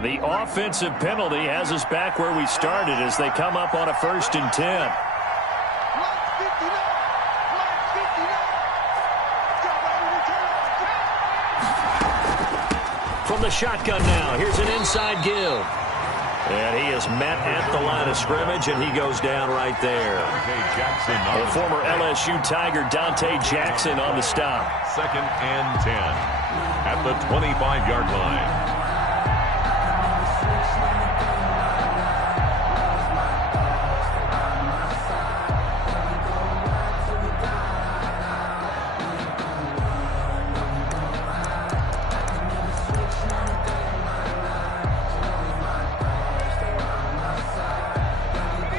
And the offensive penalty has us back where we started as they come up on a 1st and 10. From the shotgun now, here's an inside give. And he is met at the line of scrimmage, and he goes down right there. The former LSU Tiger Dante Jackson on the stop. 2nd and 10 at the 25-yard line.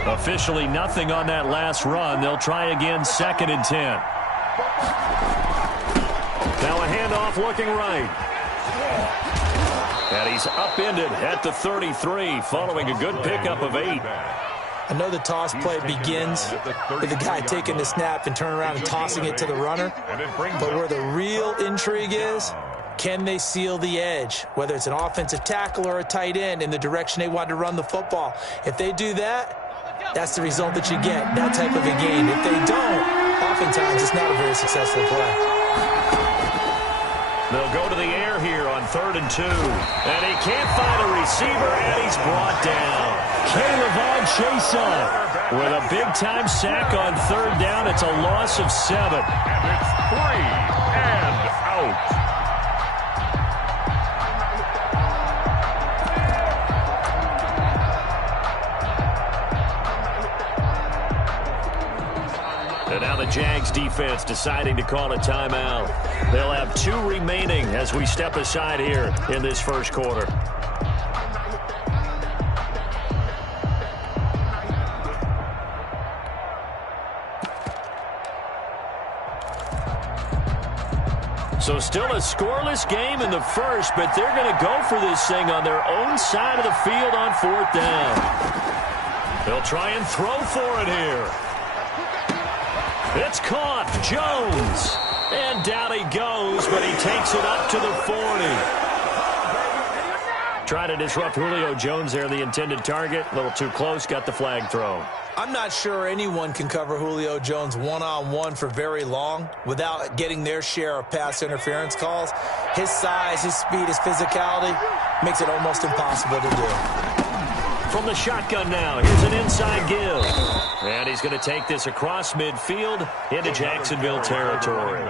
Officially nothing on that last run. They'll try again, 2nd and 10. Now a handoff looking right. And he's upended at the 33 following a good pickup of 8. I know the toss play begins with the guy taking the snap and turning around and tossing it to the runner. But where the real intrigue is, can they seal the edge, whether it's an offensive tackle or a tight end, in the direction they want to run the football? If they do that, that's the result that you get, that type of a gain. If they don't, oftentimes it's not a very successful play. They'll go to the air here on 3rd and 2. And he can't find a receiver, and he's brought down. Kayvon Chason with a big-time sack on 3rd down. It's a loss of 7. And it's 3 and out. And now the Jags defense deciding to call a timeout. They'll have 2 remaining as we step aside here in this 1st quarter. So still a scoreless game in the 1st, but they're going to go for this thing on their own side of the field on 4th down. They'll try and throw for it here. It's caught. Jones. And down he goes, but he takes it up to the 40. Trying to disrupt Julio Jones there, the intended target. A little too close, got the flag thrown. I'm not sure anyone can cover Julio Jones one-on-one for very long without getting their share of pass interference calls. His size, his speed, his physicality makes it almost impossible to do. From the shotgun now, here's an inside give. And he's going to take this across midfield into Jacksonville territory.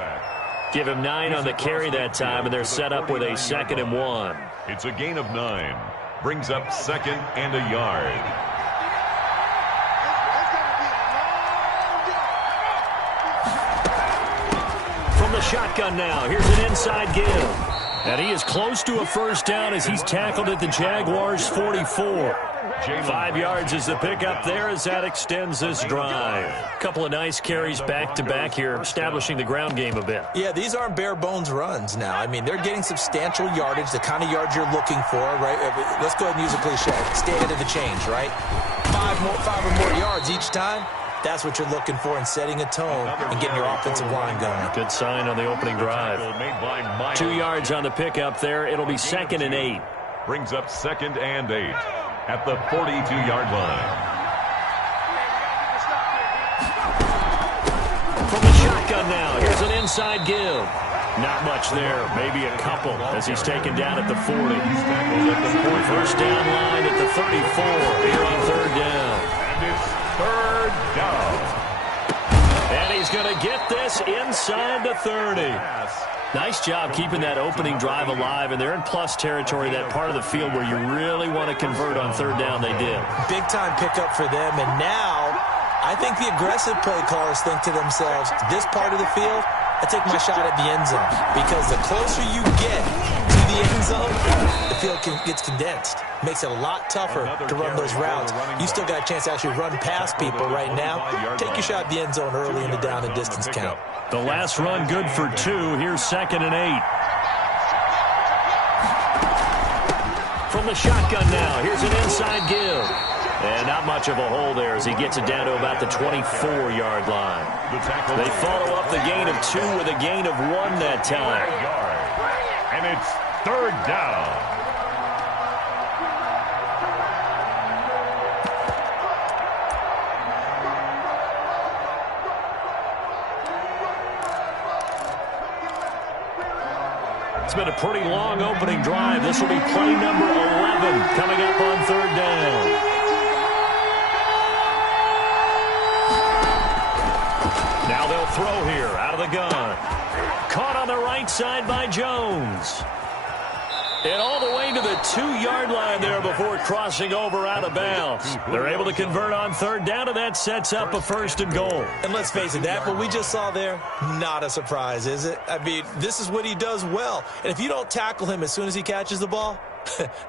Give him 9 on the carry that time, and they're set up with a 2nd and 1. It's a gain of 9. Brings up 2nd and a yard. From the shotgun now, here's an inside give. And he is close to a 1st down as he's tackled at the Jaguars' 44. 5 yards is the pickup there as that extends this drive. A couple of nice carries back-to-back here, establishing the ground game a bit. Yeah, these aren't bare-bones runs now. I mean, they're getting substantial yardage, the kind of yards you're looking for, right? Let's go ahead and use a cliche. Stay ahead of the change, right? 5 or more yards each time. That's what you're looking for in setting a tone and getting your offensive line going. Good sign on the opening drive. 2 yards on the pickup there. It'll be 2nd and 8. Brings up 2nd and 8 at the 42-yard line. From the shotgun now, here's an inside give. Not much there, maybe a couple as he's taken down at the 40. First down line at the 34 here on 3rd down. And it's 3rd down. And he's going to get this inside the 30. Nice job keeping that opening drive alive, and they're in plus territory, that part of the field where you really want to convert on 3rd down. They did. Big-time pickup for them, and now I think the aggressive play callers think to themselves, this part of the field, I take my shot at the end zone, because the closer you get to the end zone, the field gets condensed. Makes it a lot tougher to run those routes. You still got a chance to actually run past people right now. Take your shot at the end zone early in the down and distance count. The last run good for 2. Here's 2nd and 8. From the shotgun now, here's an inside give. And not much of a hole there as he gets it down to about the 24-yard line. They follow up the gain of 2 with a gain of 1 that time. And it's 3rd down. It's been a pretty long opening drive. This will be play number 11 coming up on third down. Now they'll throw here out of the gun. Caught on the right side by Jones. And all the way to the 2-yard line there before crossing over out of bounds. They're able to convert on third down, and that sets up a 1st and goal. And let's face it, that what we just saw there, not a surprise, is it? I mean, this is what he does well. And if you don't tackle him as soon as he catches the ball,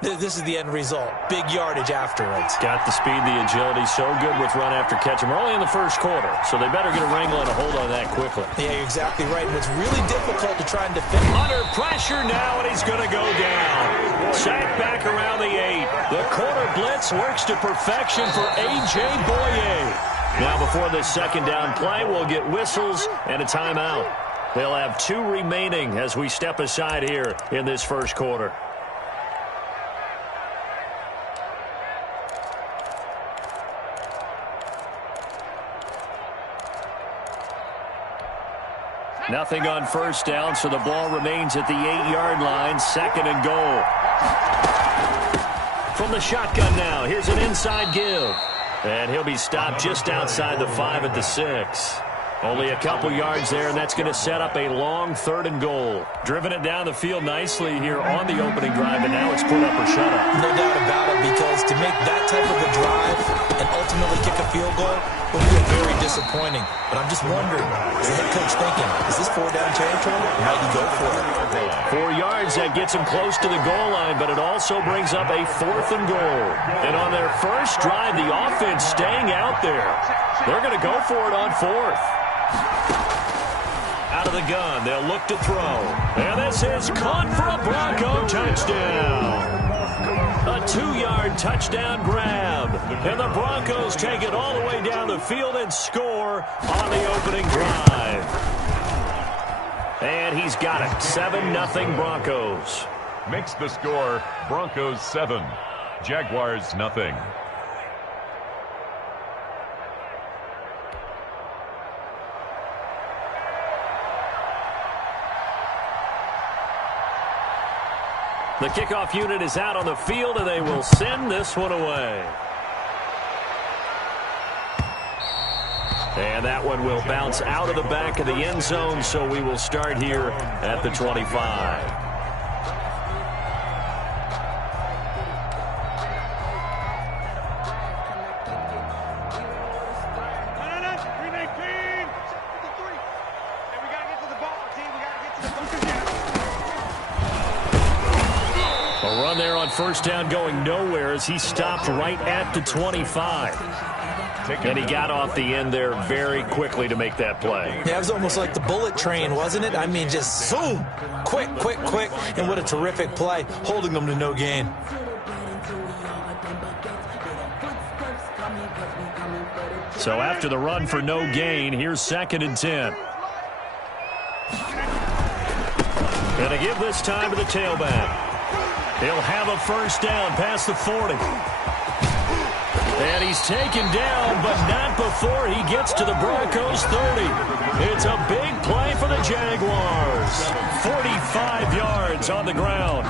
this is the end result. Big yardage afterwards. Got the speed, the agility, so good with run after catch. We're only in the first quarter, so they better get a wrangle and a hold on that quickly. Yeah, you're exactly right. And it's really difficult to try and defend. Under pressure now, and he's going to go down. Sacked back around the 8. The corner blitz works to perfection for A.J. Boye. Now before this second down play, we'll get whistles and a timeout. They'll have 2 remaining as we step aside here in this first quarter. Nothing on first down, so the ball remains at the 8-yard line. 2nd and goal. From the shotgun now, here's an inside give. And he'll be stopped just outside the 5 at the 6. Only a couple yards there, and that's going to set up a long 3rd and goal. Driven it down the field nicely here on the opening drive, and now it's put up or shut up. No doubt about it, because to make that type of a drive and ultimately kick a field goal will be very disappointing. But I'm just wondering, is the head coach thinking, is this 4-down territory? Might he go for it? 4 yards, that gets him close to the goal line, but it also brings up a 4th and goal. And on their first drive, the offense staying out there. They're going to go for it on 4th. Out of the gun, they'll look to throw. And this is caught for a Bronco touchdown. A 2-yard touchdown grab. And the Broncos take it all the way down the field and score on the opening drive. And he's got it. 7-0 Broncos. Makes the score Broncos 7, Jaguars nothing. The kickoff unit is out on the field, and they will send this one away. And that one will bounce out of the back of the end zone, so we will start here at the 25. First down going nowhere as he stopped right at the 25. And he got off the end there very quickly to make that play. Yeah, it was almost like the bullet train, wasn't it? I mean, just zoom, quick, quick, quick. And what a terrific play, holding them to no gain. So after the run for no gain, here's 2nd and 10. And to give this time to the tailback. He'll have a first down past the 40. And he's taken down, but not before he gets to the Broncos' 30. It's a big play for the Jaguars. 45 yards on the ground.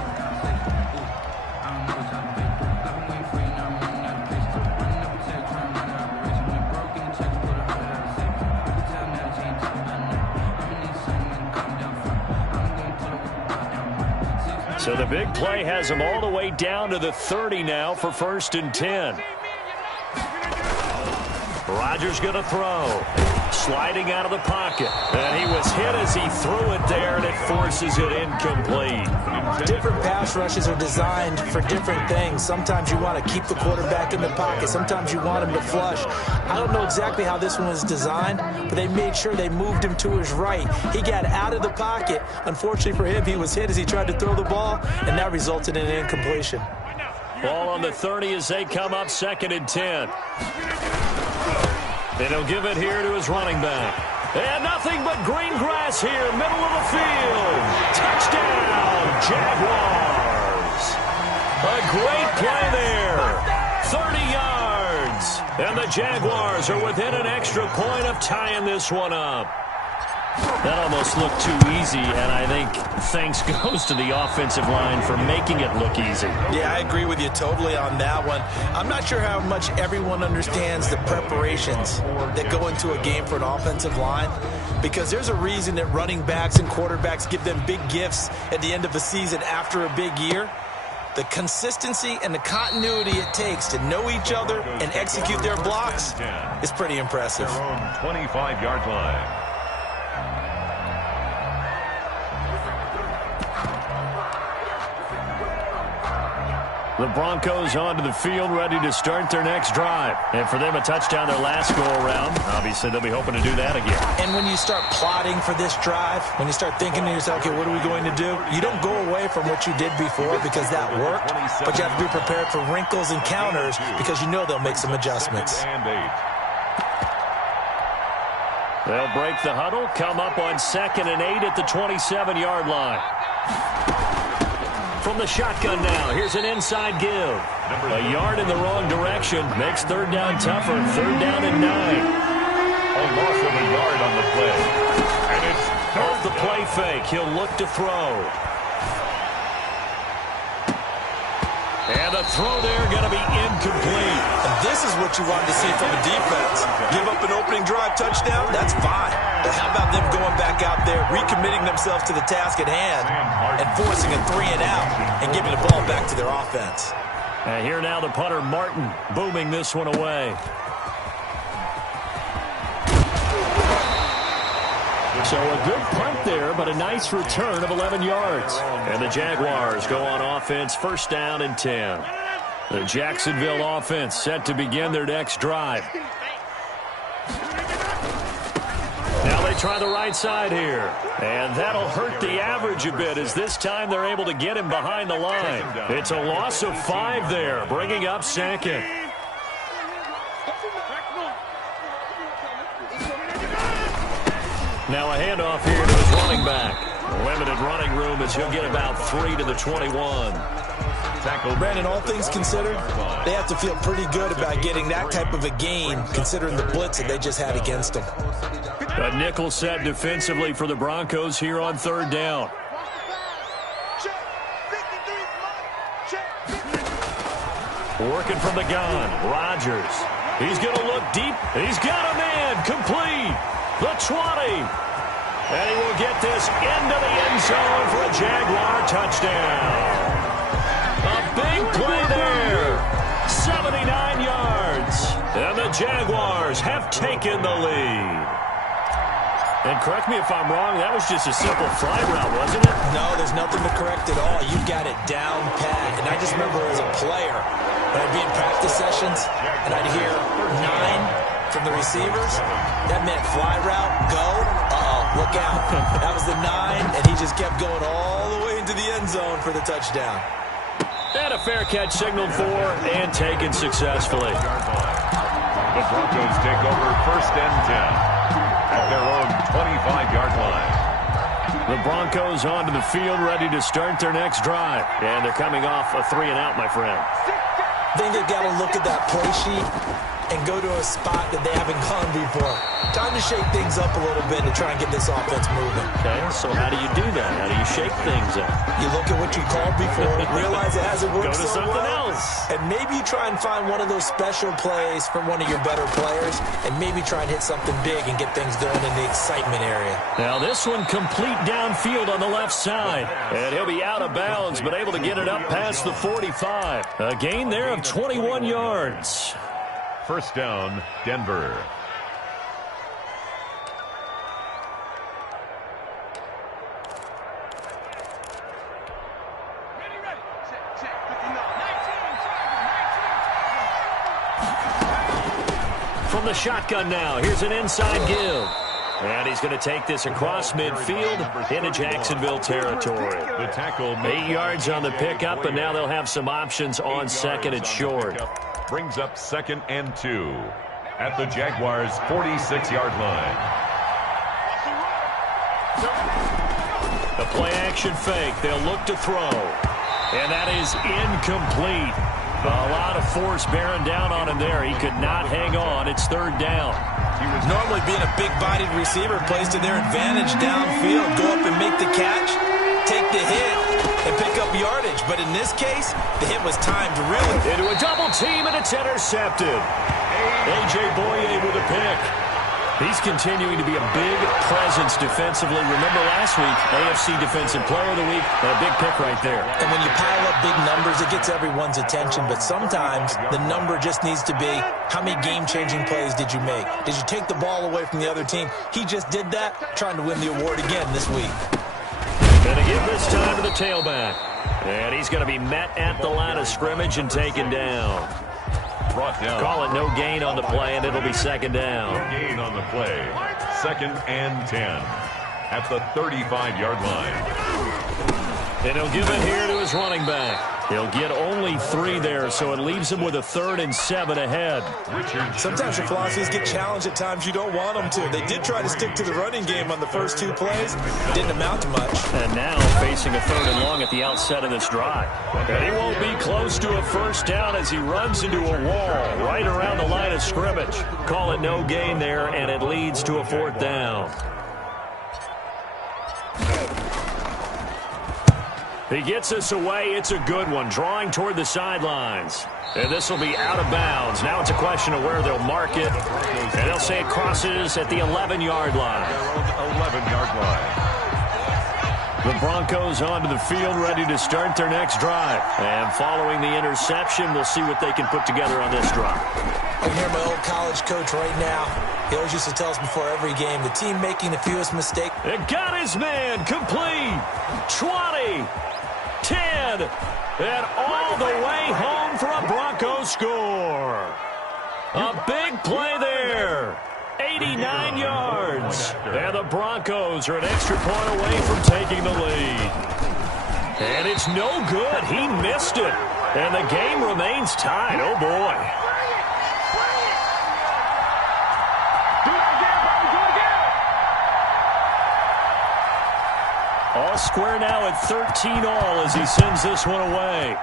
So the big play has him all the way down to the 30 now for 1st and 10. Rodgers going to throw. Sliding out of the pocket. And he was hit as he threw it there, and it forces it incomplete. Different pass rushes are designed for different things. Sometimes you want to keep the quarterback in the pocket. Sometimes you want him to flush. I don't know exactly how this one was designed, but they made sure they moved him to his right. He got out of the pocket. Unfortunately for him, he was hit as he tried to throw the ball, and that resulted in an incompletion. Ball on the 30 as they come up 2nd and 10. And he'll give it here to his running back. And nothing but green grass here, middle of the field. Touchdown, Jaguars. A great play there. 30 yards. And the Jaguars are within an extra point of tying this one up. That almost looked too easy, and I think thanks goes to the offensive line for making it look easy. Yeah, I agree with you totally on that one. I'm not sure how much everyone understands the preparations that go into a game for an offensive line, because there's a reason that running backs and quarterbacks give them big gifts at the end of the season after a big year. The consistency and the continuity it takes to know each other and execute their blocks is pretty impressive. Their own 25-yard line. The Broncos onto the field, ready to start their next drive. And for them, a touchdown their last go-around. Obviously, they'll be hoping to do that again. And when you start plotting for this drive, when you start thinking to yourself, okay, what are we going to do? You don't go away from what you did before because that worked, but you have to be prepared for wrinkles and counters because you know they'll make some adjustments. They'll break the huddle, come up on 2nd and 8 at the 27-yard line. From the shotgun now, here's an inside give. A yard in the wrong direction makes 3rd down tougher. 3rd down and 9. A loss of a yard on the play. And it's off the play fake. He'll look to throw. And the throw there going to be incomplete. And this is what you wanted to see from a defense. Give up an opening drive touchdown, that's fine. But how about them going back out there, recommitting themselves to the task at hand, and forcing a 3-and-out and giving the ball back to their offense. And here now the punter, Martin, booming this one away. So a good punt there, but a nice return of 11 yards. And the Jaguars go on offense, 1st down and 10. The Jacksonville offense set to begin their next drive. Now they try the right side here. And that'll hurt the average a bit as this time they're able to get him behind the line. It's a loss of 5 there, bringing up 2nd. Now a handoff here to his running back. Limited running room as he'll get about 3 to the 21. Brandon, all things considered, they have to feel pretty good about getting that type of a gain considering the blitz that they just had against them. A nickel set defensively for the Broncos here on 3rd down. Working from the gun, Rodgers. He's going to look deep. He's got a man complete. The 20. And he will get this into the end zone for a Jaguar touchdown. A big play there. 79 yards. And the Jaguars have taken the lead. And correct me if I'm wrong, that was just a simple fly route, wasn't it? No, there's nothing to correct at all. You got it down pat. And I just remember as a player, when I'd be in practice sessions, and I'd hear 9 from the receivers, that meant fly route, go, look out. That was the 9, and he just kept going all the way into the end zone for the touchdown. And a fair catch signaled for and taken successfully. The Broncos take over 1st and 10 at their own 25-yard line. The Broncos onto the field, ready to start their next drive. And they're coming off a 3-and-out, my friend. I think they've got to look at that play sheet and go to a spot that they haven't gone before. Time to shake things up a little bit to try and get this offense moving. Okay, so how do you do that? How do you shake things up? You look at what you called before, realize it hasn't worked so well. Go to something else. And maybe you try and find one of those special plays from one of your better players, and maybe try and hit something big and get things going in the excitement area. Now this one complete downfield on the left side. And he'll be out of bounds, but able to get it up past the 45. A gain there of 21 yards. 1st down, Denver. From the shotgun now, here's an inside give. And he's going to take this across midfield into Jacksonville territory. The tackle 8 yards on the pickup, and now they'll have some options on 2nd and short. Brings up 2nd and 2 at the Jaguars' 46-yard line. The play-action fake. They'll look to throw. And that is incomplete. A lot of force bearing down on him there. He could not hang on. It's 3rd down. Normally being a big-bodied receiver plays to their advantage downfield. Go up and make the catch, take the hit, and pick up yardage. But in this case, the hit was timed really. Into a double team, and it's intercepted. A.J. Boye with a pick. He's continuing to be a big presence defensively. Remember last week, AFC Defensive Player of the Week, and a big pick right there. And when you pile up big numbers, it gets everyone's attention. But sometimes the number just needs to be, how many game-changing plays did you make? Did you take the ball away from the other team? He just did that, trying to win the award again this week. And to give this time to the tailback. And he's going to be met at the line of scrimmage and taken down. Brought down. Call it no gain on the play, and it'll be second down. No gain on the play. 2nd and 10 at the 35-yard line. And he'll give it here to his running back. He'll get only 3 there, so it leaves him with a 3rd and 7 ahead. Sometimes your philosophies get challenged at times you don't want them to. They did try to stick to the running game on the first 2 plays. Didn't amount to much. And now facing a 3rd and long at the outset of this drive. And he won't be close to a first down as he runs into a wall right around the line of scrimmage. Call it no gain there, and it leads to a 4th down. He gets us away. It's a good one. Drawing toward the sidelines. And this will be out of bounds. Now it's a question of where they'll mark it. And they'll say it crosses at the 11-yard line. 11-yard line. The Broncos onto the field, ready to start their next drive. And following the interception, we'll see what they can put together on this drive. I can hear my old college coach right now. He always used to tell us before every game, the team making the fewest mistakes. It got his man complete. 20, 10, and all the way home for a Broncos score. A big play there. 89 yards. And the Broncos are an extra point away from taking the lead. And it's no good. He missed it. And the game remains tied. Oh, boy. All square now at 13 all as he sends this one away.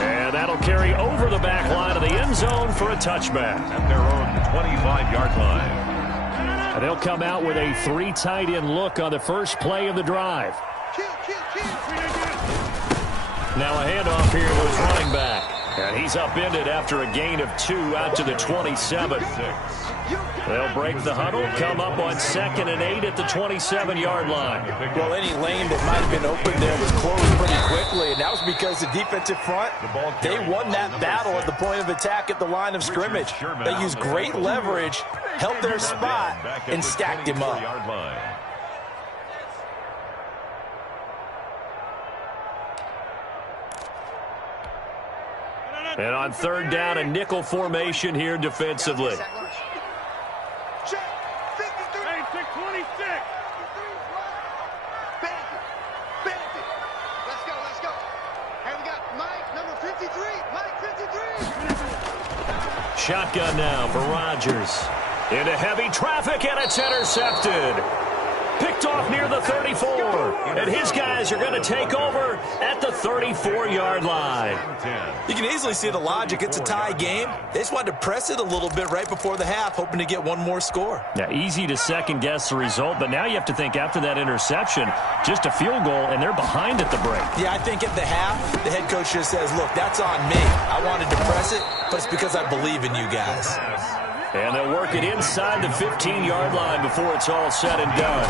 And that'll carry over the back line of the end zone for a touchback. At their own 25-yard line. And they'll come out with a 3 tight end look on the first play of the drive. Now a handoff here to his running back. And he's upended after a gain of 2 out to the 27. They'll break the huddle, come up on 2nd and 8 at the 27-yard line. Well, any lane that might have been open there was closed pretty quickly, and that was because the defensive front, they won that battle at the point of attack at the line of scrimmage. They used great leverage, held their spot, and stacked him up. And on 3rd down, a nickel formation here defensively. Shotgun now for Rodgers. Into heavy traffic, and it's intercepted. Picked off near the 34. And his guys are going to take over at the 34-yard line. You can easily see the logic. It's a tie game. They just wanted to press it a little bit right before the half, hoping to get one more score. Yeah, easy to second-guess the result, but now you have to think after that interception, just a field goal, and they're behind at the break. Yeah, I think at the half, the head coach just says, look, that's on me. I wanted to press it, but it's because I believe in you guys. And they'll work it inside the 15-yard line before it's all said and done.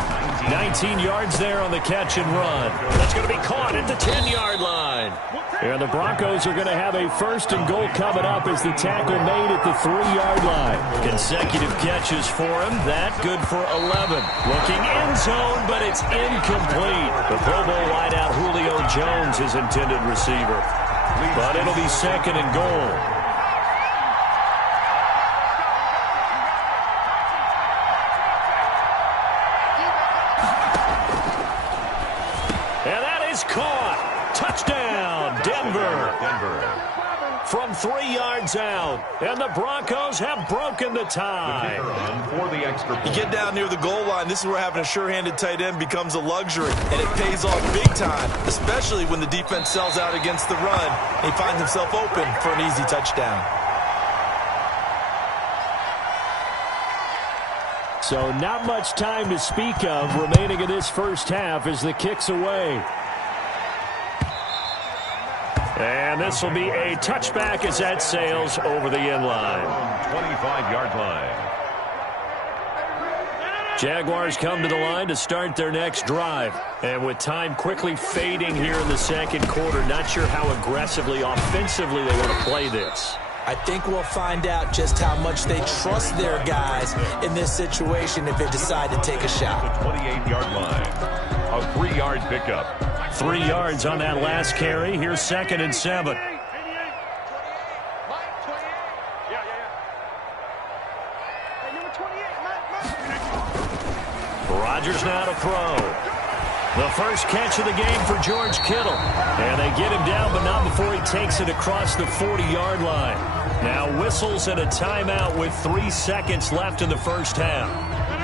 19 yards there on the catch and run. That's going to be caught at the 10-yard line. And the Broncos are going to have a 1st and goal coming up as the tackle made at the 3-yard line. Consecutive catches for him. That good for 11. Looking end zone, but it's incomplete. The Pro Bowl wideout Julio Jones, his intended receiver. But it'll be 2nd and goal. Caught. Touchdown, Denver. From 3 yards out. And the Broncos have broken the tie. You get down near the goal line, this is where having a sure-handed tight end becomes a luxury. And it pays off big time, especially when the defense sells out against the run. And he finds himself open for an easy touchdown. So not much time to speak of remaining in this first half as the kick's away. And this will be a touchback as that sails over the end line. 25-yard line. Jaguars come to the line to start their next drive. And with time quickly fading here in the second quarter, not sure how aggressively, offensively they want to play this. I think we'll find out just how much they trust their guys in this situation if they decide to take a shot. The 28-yard line. A 3-yard pickup. 3 yards on that last carry. Here's 2nd and 7. Rodgers now to throw. The first catch of the game for George Kittle. And they get him down, but not before he takes it across the 40-yard line. Now whistles and a timeout with 3 seconds left in the first half.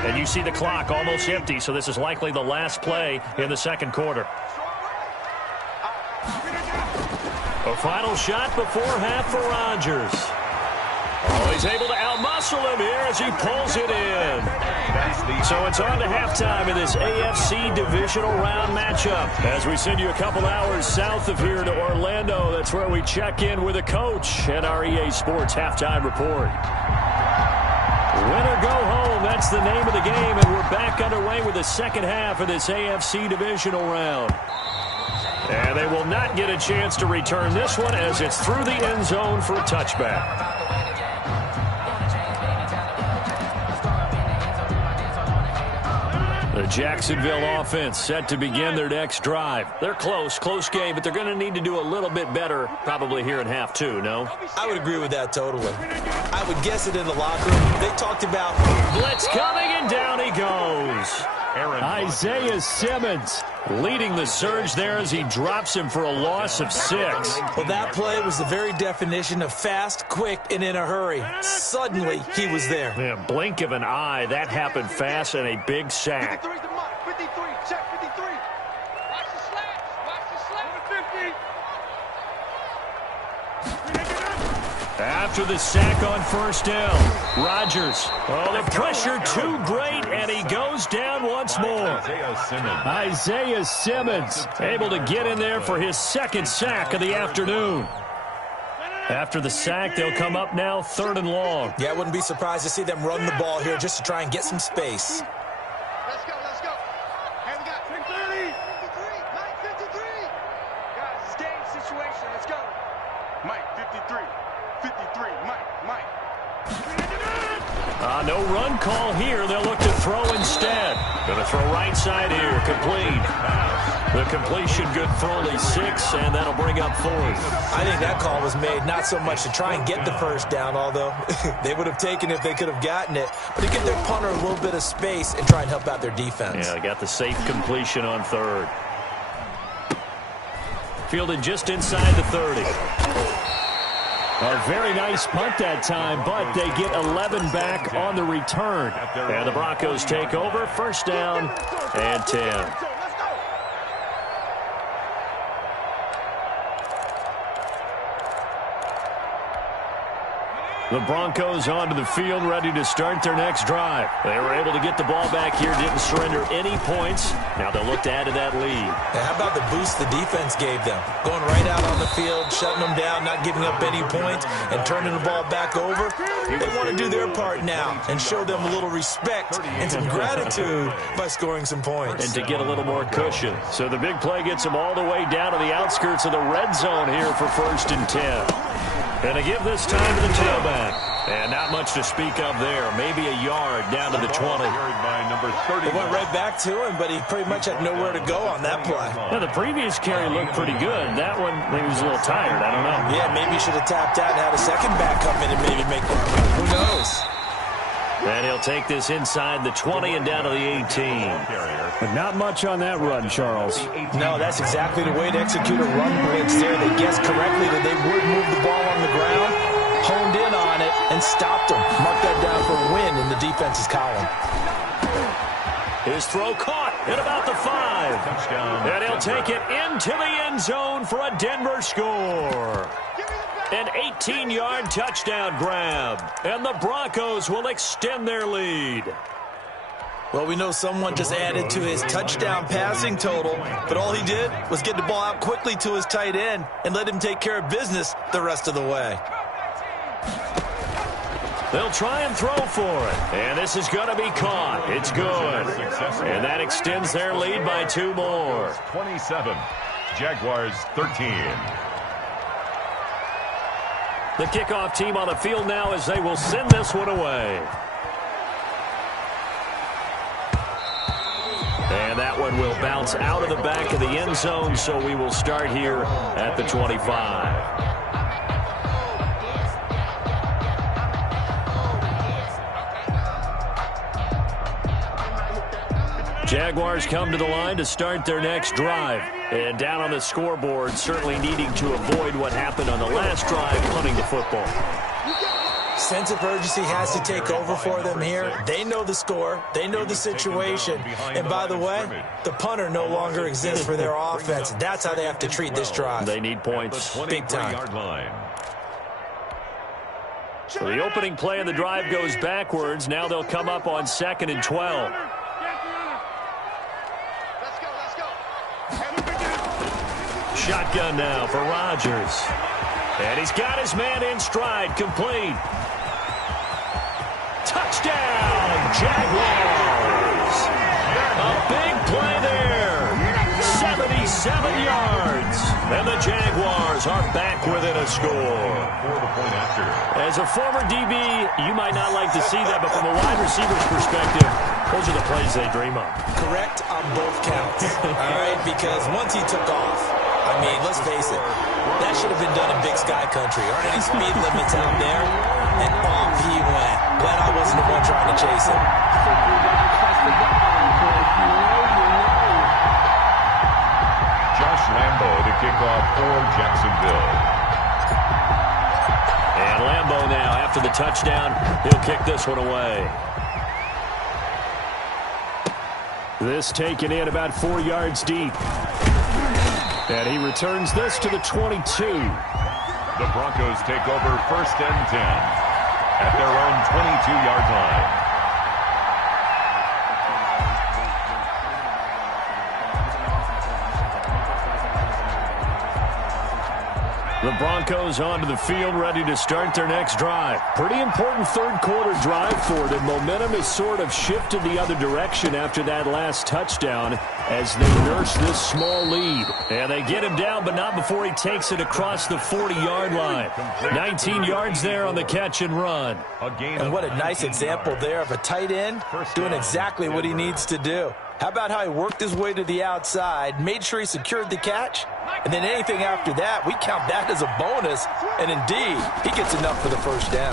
And you see the clock almost empty, so this is likely the last play in the second quarter. A final shot before half for Rodgers. Oh, he's able to outmuscle him here as he pulls it in. So it's on to halftime in this AFC divisional round matchup. As we send you a couple hours south of here to Orlando, that's where we check in with a coach at our EA Sports Halftime Report. Win or go home, that's the name of the game, and we're back underway with the second half of this AFC divisional round. And they will not get a chance to return this one as it's through the end zone for a touchback. The Jacksonville offense set to begin their next drive. They're close game, but they're going to need to do a little bit better probably here in half two, no? I would agree with that totally. I would guess it in the locker room. They talked about blitz coming, and down he goes. Isaiah Simmons leading the surge there as he drops him for a loss of 6. Well, that play was the very definition of fast, quick, and in a hurry. Suddenly, he was there. Yeah, blink of an eye, that happened fast, and a big sack. 53, check 53. Watch the slats, watch the slats. 50. After the sack on first down, Rodgers. Oh, the pressure too great, and he goes down once more. Isaiah Simmons able to get in there for his second sack of the afternoon. After the sack, they'll come up now 3rd and long. Yeah, I wouldn't be surprised to see them run the ball here just to try and get some space. Let's go. Hey, we got 53. Mike, 53. Guys, it's game situation. Let's go. Mike, 53. 53. Mike. No run call here. They'll look to throw instead. Going to throw right side here. Complete. The completion good for only 6, and that'll bring up 4th. I think that call was made not so much to try and get the first down, although they would have taken it if they could have gotten it, but to give their punter a little bit of space and try and help out their defense. Yeah, they got the safe completion on 3rd. Fielded just inside the 30. A very nice punt that time, but they get 11 back on the return. And the Broncos take over, 1st down and 10. The Broncos onto the field, ready to start their next drive. They were able to get the ball back here, didn't surrender any points. Now they'll look to add to that lead. And how about the boost the defense gave them? Going right out on the field, shutting them down, not giving up any points, and turning the ball back over. They want to do their part now and show them a little respect and some gratitude by scoring some points. And to get a little more cushion. So the big play gets them all the way down to the outskirts of the red zone here for 1st and 10. And to give this time to the tailback. And not much to speak of there. Maybe a yard down to the 20. It went right back to him, but he pretty much had nowhere to go on that play. Now, the previous carry looked pretty good. That one, maybe he was a little tired. I don't know. Yeah, maybe he should have tapped out and had a second back come in and maybe make that run. Who knows? And he'll take this inside the 20 and down to the 18. But not much on that run, Charles. No, that's exactly the way to execute a run blitz there. They guessed correctly that they would move the ball on the ground, honed in on it, and stopped them. Mark that down for a win in the defense's column. His throw caught at about the 5. And he'll take it into the end zone for a Denver score. An 18-yard touchdown grab. And the Broncos will extend their lead. Well, we know someone just added to his touchdown passing total, but all he did was get the ball out quickly to his tight end and let him take care of business the rest of the way. They'll try and throw for it, and this is going to be caught. It's good, and that extends their lead by 2 more. 27, Jaguars 13. The kickoff team on the field now as they will send this one away. And that one will bounce out of the back of the end zone, so we will start here at the 25. Jaguars come to the line to start their next drive. And down on the scoreboard, certainly needing to avoid what happened on the last drive, punting the football. Sense of urgency has to take over for them here. They know the score. They know the situation. And by the way, the punter no longer exists for their offense. That's how they have to treat this drive. They need points big time. So the opening play of the drive goes backwards. Now they'll come up on 2nd and 12. Shotgun now for Rodgers. And he's got his man in stride, complete. Touchdown, Jaguars. A big play there. 77 yards. And the Jaguars are back within a score. As a former DB, you might not like to see that, but from a wide receiver's perspective, those are the plays they dream of. Correct on both counts. All right, because once he took off, I mean, let's face it, that should have been done in Big Sky Country. Aren't any speed limits out there? And off he went. Glad I wasn't the one trying to chase him. Josh Lambo to kick off for Jacksonville. And Lambo now, after the touchdown, he'll kick this one away. This taken in about 4 yards deep. And he returns this to the 22. The Broncos take over 1st and 10 at their own 22-yard line. The Broncos onto the field, ready to start their next drive. Pretty important third-quarter drive for them. Momentum has sort of shifted the other direction after that last touchdown as they nurse this small lead. And they get him down, but not before he takes it across the 40-yard line. 19 yards there on the catch and run. And what a nice example there of a tight end doing exactly what he needs to do. How about how he worked his way to the outside, made sure he secured the catch, and then anything after that, we count that as a bonus. And indeed, he gets enough for the first down.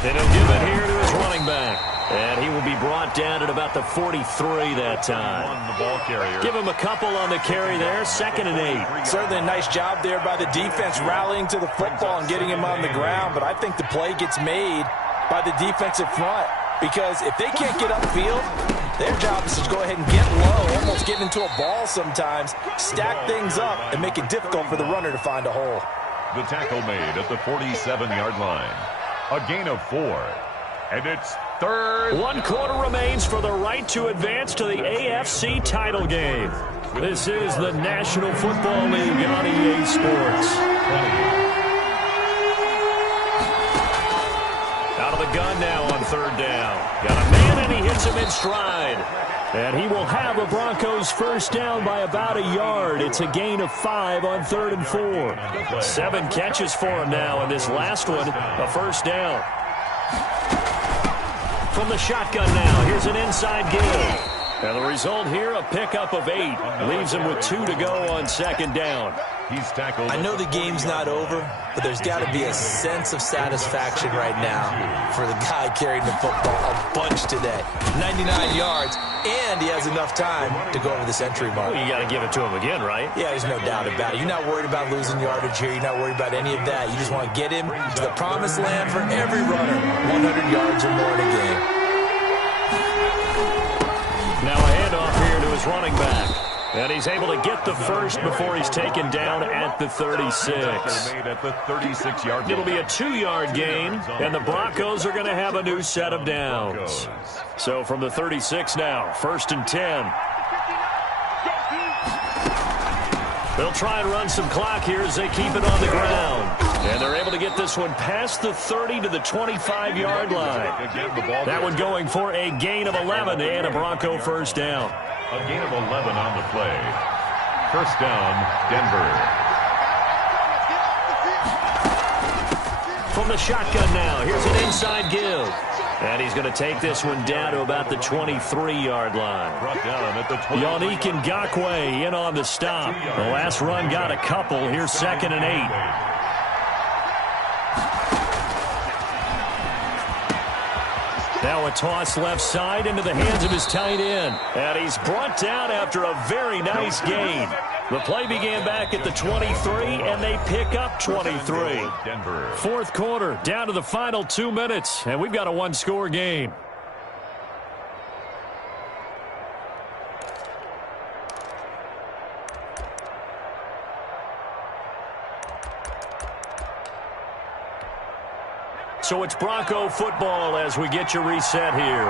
And he'll give it here to his running back. And he will be brought down at about the 43 that time. The ball carrier. Give him a couple on the carry there, 2nd and 8. Certainly a nice job there by the defense rallying to the football and getting him on the ground. But I think the play gets made by the defensive front. Because if they can't get upfield, their job is to go ahead and get low, almost get into a ball sometimes, stack things up, and make it difficult for the runner to find a hole. The tackle made at the 47-yard line. A gain of 4. And it's 3rd. 1 quarter remains for the right to advance to the AFC title game. This is the National Football League on EA Sports. Out of the gun now on 3rd down. Got a man, and he hits him in stride. And he will have a Broncos first down by about a yard. It's a gain of 5 on 3rd and 4. 7 catches for him now, and this last one, a first down. From the shotgun now, here's an inside give. And the result here, a pickup of 8. Leaves him with 2 to go on 2nd down. He's tackled. I know the game's not over, but there's got to be a sense of satisfaction right now for the guy carrying the football a bunch today. 99 yards, and he has enough time to go over the century mark. Well, you got to give it to him again, right? Yeah, there's no doubt about it. You're not worried about losing yardage here. You're not worried about any of that. You just want to get him to the promised land for every runner, 100 yards or more in a game. Now a handoff here to his running back. And he's able to get the first before he's taken down at the 36. At the 36-yard line. It'll be a 2-yard gain, and the Broncos are going to have a new set of downs. So from the 36 now, 1st and 10. They'll try and run some clock here as they keep it on the ground. And they're able to get this one past the 30 to the 25-yard line. That one going for a gain of 11 and a Bronco first down. A gain of 11 on the play. First down, Denver. From the shotgun now, here's an inside give. And he's going to take this one down to about the 23-yard line. Brought down at the Yannick Ngakoue in on the stop. The last run got a couple. Here's 2nd and 8. Now a toss left side into the hands of his tight end. And he's brought down after a very nice gain. The play began back at the 23, and they pick up 23. Fourth quarter, down to the final 2 minutes, and we've got a one-score game. So it's Bronco football as we get you reset here.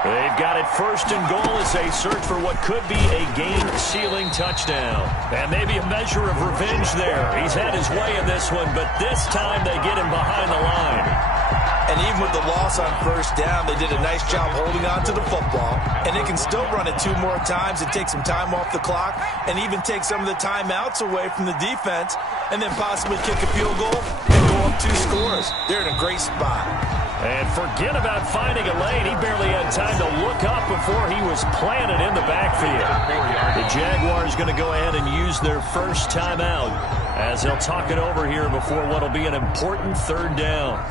They've got it 1st and goal as they search for what could be a game-sealing touchdown. And maybe a measure of revenge there. He's had his way in this one, but this time they get him behind the line. And even with the loss on 1st down, they did a nice job holding on to the football. And they can still run it 2 more times and take some time off the clock and even take some of the timeouts away from the defense and then possibly kick a field goal and go up 2 scores. They're in a great spot. And forget about finding a lane. He barely had time to look up before he was planted in the backfield. The Jaguars going to go ahead and use their first timeout as they'll talk it over here before what will be an important 3rd down.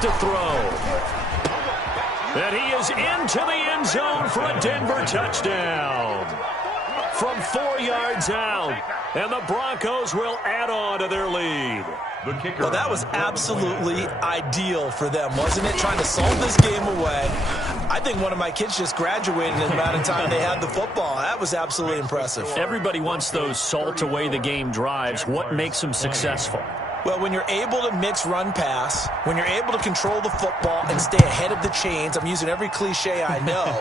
To throw. And he is into the end zone for a Denver touchdown. From 4 yards out. And the Broncos will add on to their lead. Well, that was absolutely ideal for them, wasn't it? Trying to solve this game away. I think one of my kids just graduated in the amount of time they had the football. That was absolutely impressive. Everybody wants those salt-away-the-game drives. What makes them successful? Well, when you're able to mix run-pass, when you're able to control the football and stay ahead of the chains, I'm using every cliche I know,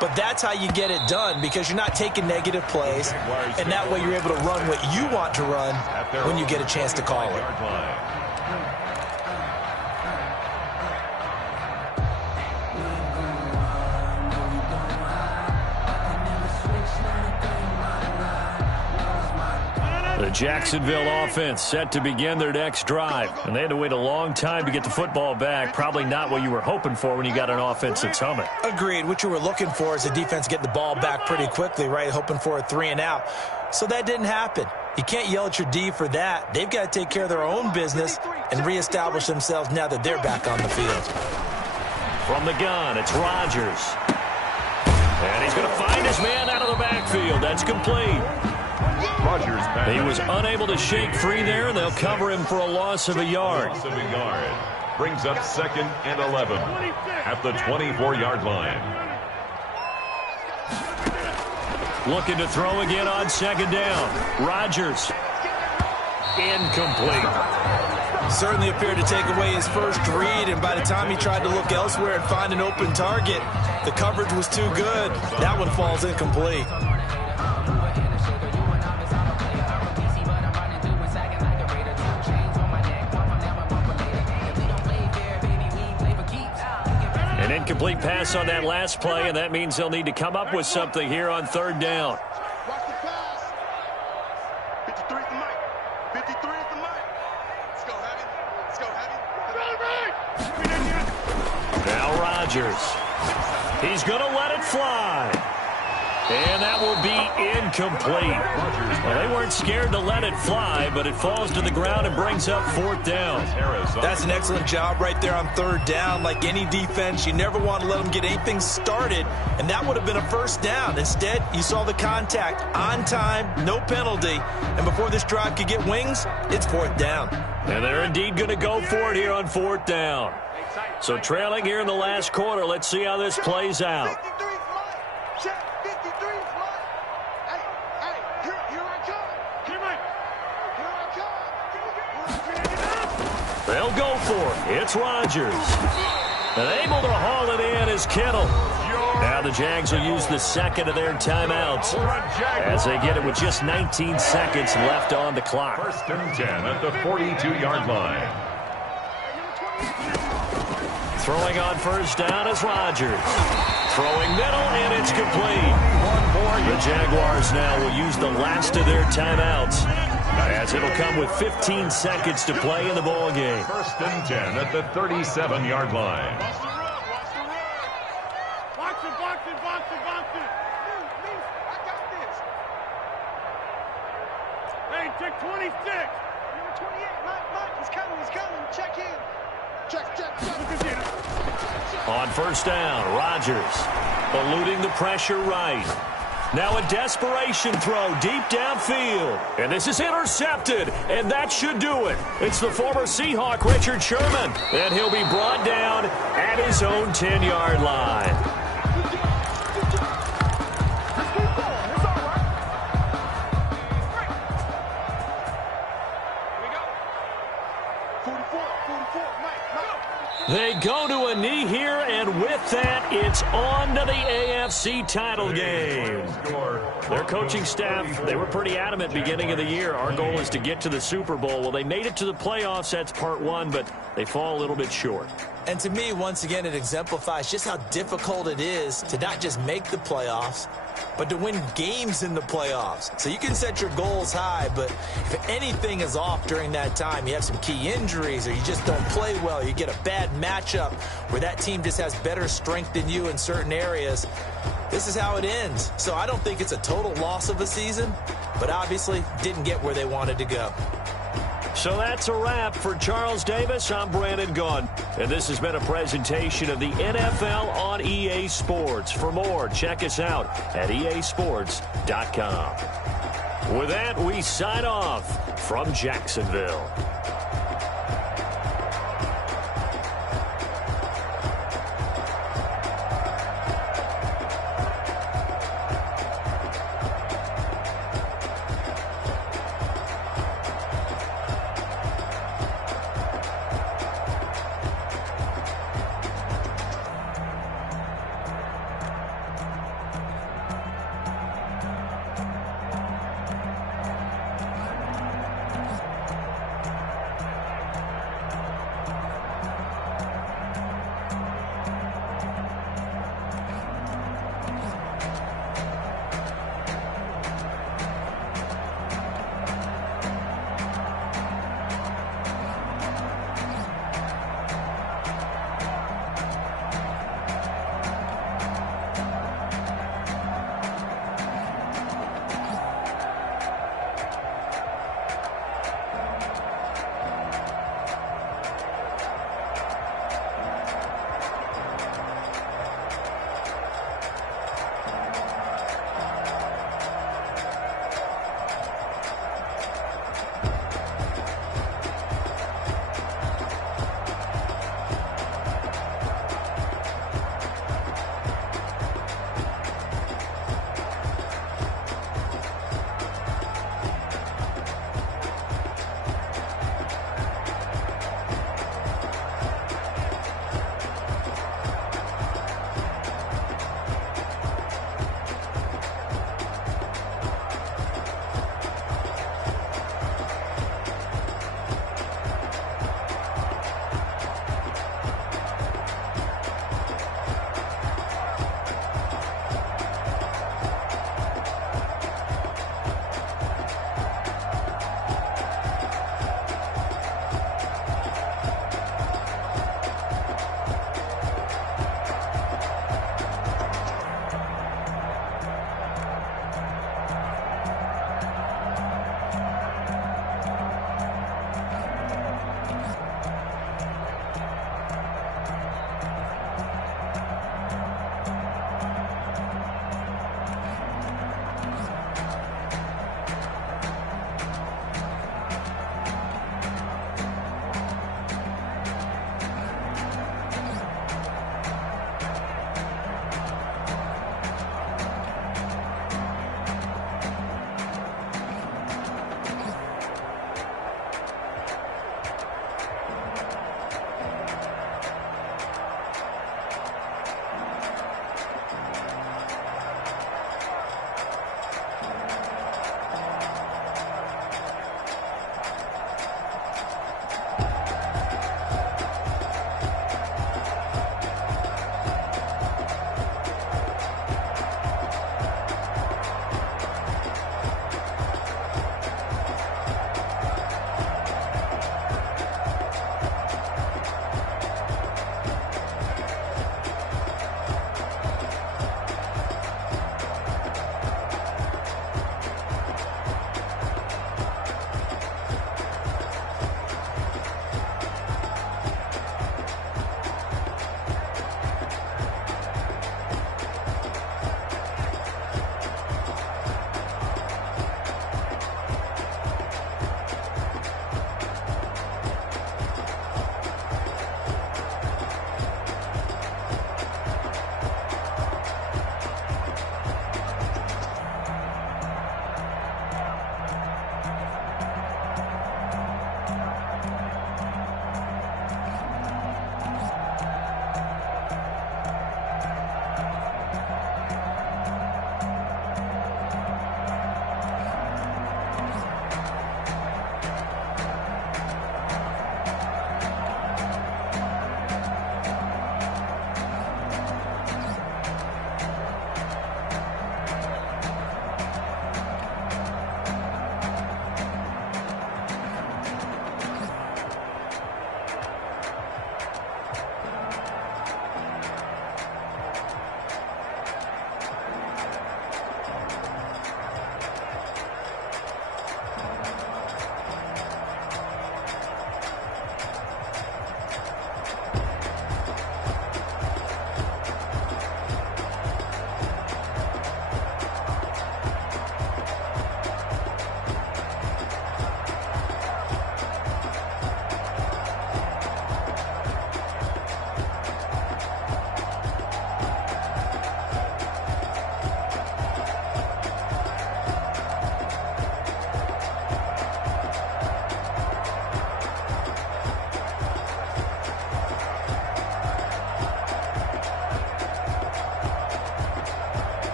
but that's how you get it done because you're not taking negative plays, and that way you're able to run what you want to run when you get a chance to call it. The Jacksonville offense set to begin their next drive. And they had to wait a long time to get the football back. Probably not what you were hoping for when you got an offense that's humming. Agreed. What you were looking for is the defense getting the ball back pretty quickly, right? Hoping for a 3 and out. So that didn't happen. You can't yell at your D for that. They've got to take care of their own business and reestablish themselves now that they're back on the field. From the gun, it's Rodgers. And he's going to find his man out of the backfield. That's complete. He was unable to shake free there. They'll cover him for a loss of a yard. Brings up 2nd and 11 at the 24-yard line. Looking to throw again on 2nd down. Rodgers. Incomplete. Certainly appeared to take away his first read, and by the time he tried to look elsewhere and find an open target, the coverage was too good. That one falls incomplete. An incomplete pass on that last play, and that means they'll need to come up with something here on 3rd down. Watch the pass. 53 is the mic. 53 is the mic. Let's go, Heavy. Let's go, Heavy. Now Rodgers. He's going to let it fly. And that will be incomplete. Well, they weren't scared to let it fly, but it falls to the ground and brings up 4th down. That's an excellent job right there on 3rd down. Like any defense, you never want to let them get anything started, and that would have been a 1st down. Instead, you saw the contact on time, no penalty, and before this drive could get wings, it's 4th down. And they're indeed going to go for it here on 4th down. So trailing here in the last quarter, let's see how this plays out. They'll go for it. It's Rodgers. And able to haul it in is Kittle. Now the Jags will use the second of their timeouts as they get it with just 19 seconds left on the clock. 1st and 10 at the 42-yard line. Throwing on 1st down is Rodgers. Throwing middle, and it's complete. The Jaguars now will use the last of their timeouts, as it'll come with 15 seconds to play in the ball game. 1st and 10 at the 37-yard line. Box it. I got this. Hey, check 26. Number 28. Mike, he's coming. Check in. Check. On 1st down, Rodgers eluding the pressure right. Now a desperation throw deep downfield. And this is intercepted, and that should do it. It's the former Seahawk, Richard Sherman. And he'll be brought down at his own 10-yard line. They go to a knee here, and with that, it's on to the AFC title game. Their coaching staff, they were pretty adamant beginning of the year. Our goal is to get to the Super Bowl. Well, they made it to the playoffs. That's part one, but they fall a little bit short. And to me, once again, it exemplifies just how difficult it is to not just make the playoffs, but to win games in the playoffs. So you can set your goals high, but if anything is off during that time, you have some key injuries or you just don't play well, you get a bad matchup where that team just has better strength than you in certain areas, this is how it ends. So I don't think it's a total loss of a season, but obviously didn't get where they wanted to go. So that's a wrap for Charles Davis. I'm Brandon Gunn, and this has been a presentation of the NFL on EA Sports. For more, check us out at easports.com. With that, we sign off from Jacksonville.